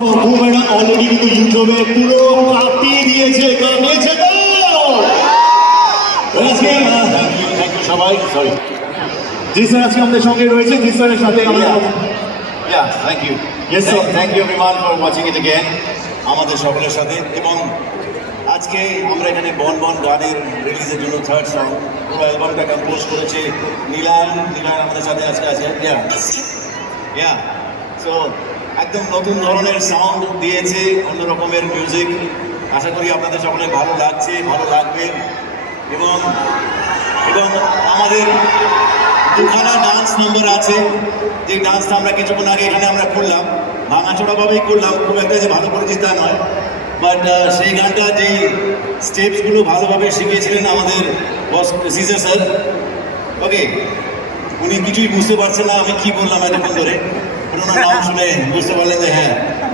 ঘুমেরা already কিন্তু ইউটিউবে পুরো কাঁপিয়ে দিয়েছে কাঁপিয়েছে তো আজকে থ্যাংক ইউ সবাই সরি জি স্যার আজকে আমাদের সঙ্গে রয়েছে জি স্যারের সাথে আমরা thank you Yes, sir. Thank you everyone for watching it again আমাদের সকলের সাথে এবং আজকে আমরা এখানে বন বন গানের রিলিজের জন্য থার্ড সং পুরো অ্যালবামটা কম্পোজ করেছে নীলাল আমাদের সাথে আজকে আছে সো একদম নতুন ধরনের সাউন্ড দিয়েছে অন্য রকমের মিউজিক আশা করি আপনাদের সকলের ভালো লাগছে ভালো লাগবে এবং এবং আমাদের দুখানা ডান্স নম্বর আছে যে ডান্সটা আমরা কিছুক্ষণ আগে এখানে আমরা করলাম ভাঙাচোড়াভাবেই করলাম খুব একটা যে ভালো করেছি তা নয় বাট সেই গানটা যে স্টেপসগুলো ভালোভাবে শিখিয়েছিলেন আমাদের বস সিজার স্যার ওকে উনি কিছুই বুঝতে পারছেন না আমি কি বললাম এতক্ষণ ধরে ওনার নাম শুনে বুঝতে পারলেন যে হ্যাঁ